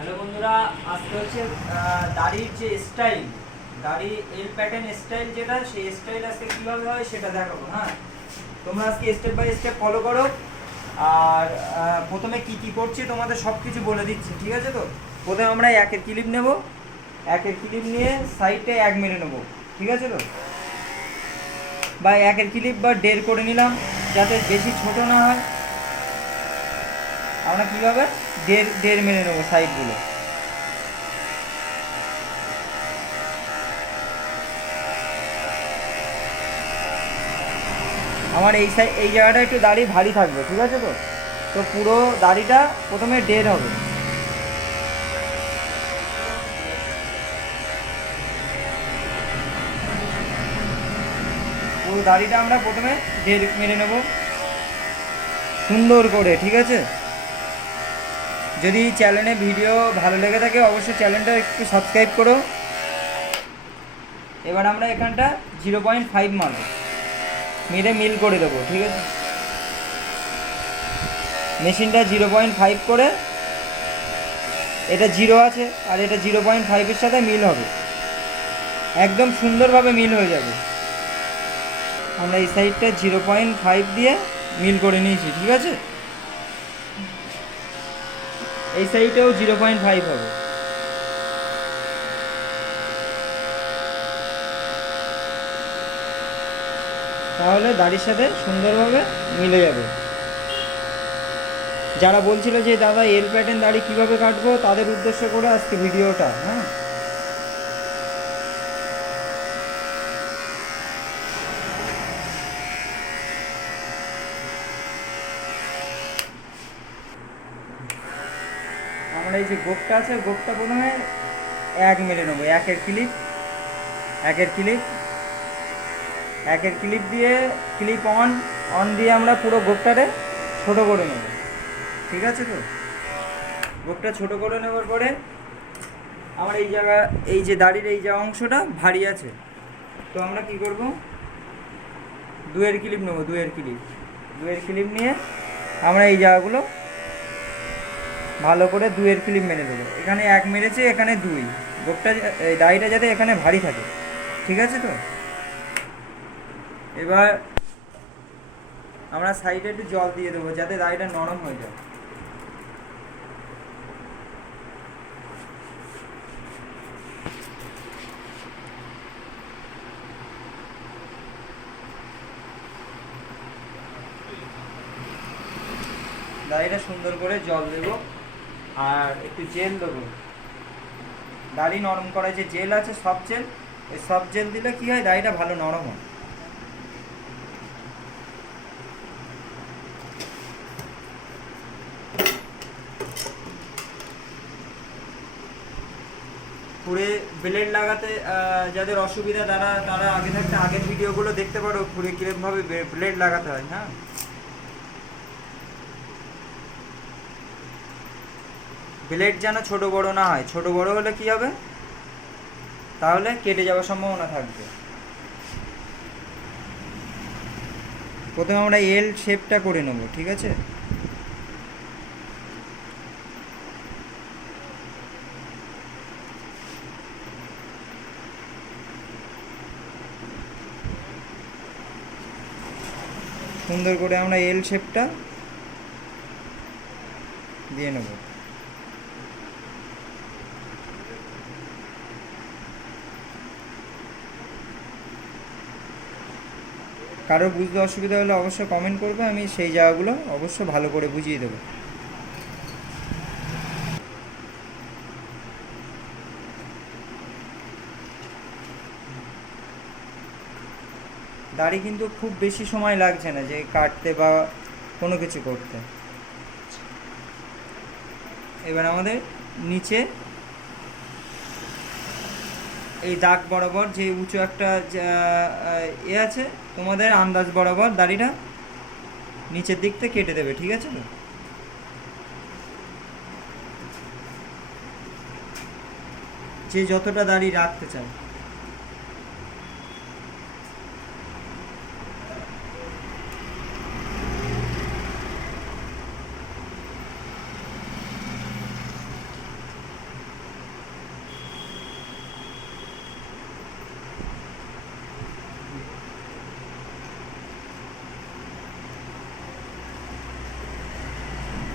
Hello বন্ধুরা, আজকে হচ্ছে দাড়ির যে স্টাইল, দাড়ি এল প্যাটার্ন স্টাইল যেটা, সেই স্টাইল আজকে কীভাবে হয় সেটা দেখাবো। হ্যাঁ, তোমরা আজকে স্টেপ বাই স্টেপ ফলো করো। আর প্রথমে কি কি করছি তোমাদের সব কিছু বলে দিচ্ছি, ঠিক আছে? তো প্রথমে আমরা একের ক্লিপ নেব, একের ক্লিপ নিয়ে সাইডে এক মেরে নেবো, ঠিক আছে? তো বা একের ক্লিপ বা ডের করে নিলাম, যাতে বেশি ছোট না হয়। আমরা কীভাবে ডের মেরে নেবো সাইডগুলো। আমার এই জায়গাটা একটু দাড়ি ভারী থাকবে, ঠিক আছে? তো তো পুরো দাড়িটা প্রথমে ডের হবে। পুরো দাড়িটা আমরা প্রথমে ডের মেরে নেব সুন্দর করে, ঠিক আছে? যদি চ্যানেলে ভিডিও ভালো লেগে থাকে অবশ্যই চ্যানেলটা একটু সাবস্ক্রাইব করো। এবার আমরা এখানটা 0.5 মারব, মেরে মিল করে দেবো, ঠিক আছে? মেশিনটা 0.5 করে, এটা 0 আছে আর এটা 0.5-এর সাথে মিল হবে, একদম সুন্দরভাবে মিল হয়ে যাবে। আমরা এই সাইডটা 0.5 দিয়ে মিল করে নিয়েছি, ঠিক আছে? এই সাইডেও 0.5 হবে। তাহলে দাড়ির সাথে সুন্দরভাবে মিলে যাবে। যারা বলছিল যে দাদা এল প্যাটার্ন দাড়ি কীভাবে কাটবো, তাদের উদ্দেশ্য করে আজকে ভিডিওটা। হ্যাঁ, আমরা এই যে গোপটা আছে, গোপটা প্রথমে এক মেরে নেবো, একের ক্লিপ, একের ক্লিপ, একের ক্লিপ দিয়ে ক্লিপ অন দিয়ে আমরা পুরো গোপটারে ছোটো করে নেব, ঠিক আছে? তো গোপটা ছোটো করে নেওয়ার পরে আমার এই জায়গা, এই যে দাড়ির এই যে অংশটা ভারী আছে, তো আমরা কি করব, দুয়ের ক্লিপ নেবো, দুয়ের ক্লিপ নিয়ে আমরা এই জায়গাগুলো ভালো করে দুয়ের ক্লিপ মেরে দেবো। এখানে এক মেরেছে, এখানে দুই, গোপটা এই দাড়িটা যাতে এখানে ভারী থাকে, ঠিক আছে? তো এবার আমরা সাইডে একটু জল দিয়ে দেবো যাতে দাড়িটা নরম হয়ে যায়। দাড়িটা সুন্দর করে জল দেবো আর একটু জেল দেবো। দাড়ি নরম করার যে জেল আছে, সফট জেল, এই সফট জেল দিলে কী হয়, দাড়িটা ভালো নরম হয়। খুঁড়ে ব্লেড লাগাতে যাদের অসুবিধা, তারা আগে থাকতে আগের ভিডিওগুলো দেখতে পারো, খুঁড়ে কীরকমভাবে ব্লেড লাগাতে হয়। হ্যাঁ, ব্লেড যেন ছোট বড় না হয়, ছোট বড় হলে কি হবে, তাহলে কেটে যাওয়ার সম্ভাবনা থাকবে। প্রথমে আমরা এল শেপটা করে নেব, ঠিক আছে? সুন্দর করে আমরা এল শেপটা দিয়ে নেব। কারোর বুঝতে অসুবিধা হলে অবশ্যই কমেন্ট করবে, আমি সেই জায়গাগুলো অবশ্যই ভালো করে বুঝিয়ে দেবো। দাড়ি কিন্তু খুব বেশি সময় লাগছে না যে কাটতে বা কোনো কিছু করতে। এবার আমাদের নিচে এই দাগ বরাবর যে উঁচু একটা আছে, তোমাদের আন্দাজ বরাবর দাড়িটা নিচের দিক থেকে কেটে দেবে, ঠিক আছে? তো যে যতটা দাড়ি রাখতে চায়।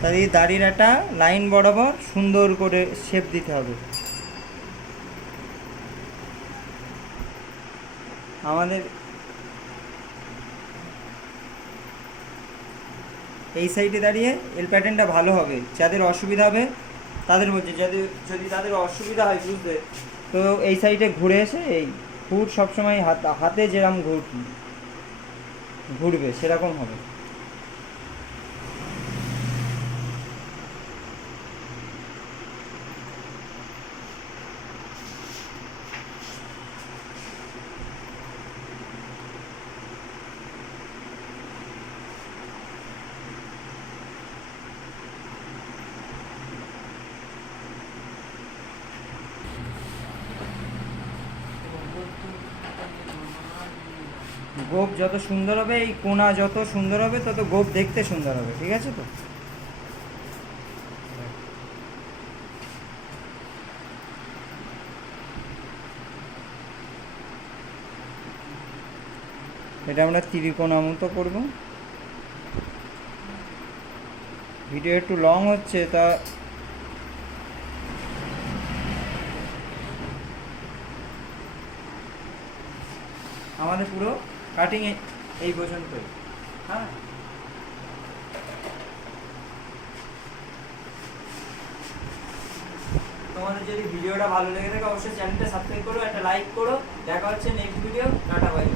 তাই দাড়ির একটা লাইন বরাবর সুন্দর করে শেপ দিতে হবে। আমাদের এই সাইডে দাঁড়িয়ে এল প্যাটার্নটা ভালো হবে। যাদের অসুবিধা হবে তাদের বলছি, যাদের যদি তাদের অসুবিধা হয় বুঝতে, তো এই সাইডে ঘুরে এসে এই ফুট সবসময় হাতে যেরকম ঘুরবে সেরকম হবে। গোপ যত সুন্দর হবে, এই কোনা যত সুন্দর হবে, তত গোপ দেখতে সুন্দর হবে। ঠিক আছে তো? এটা আমরা ত্রিকোণা মতো করব। ভিডিও একটু লং হচ্ছে, তা আমাদের পুরো কাটিং এই পর্যন্তই। হ্যাঁ, তোমাদের যদি ভিডিওটা ভালো লেগে থাকে অবশ্যই চ্যানেলটা সাবস্ক্রাইব করো, একটা লাইক করো। দেখা হচ্ছে নেক্সট ভিডিও। Tata, by.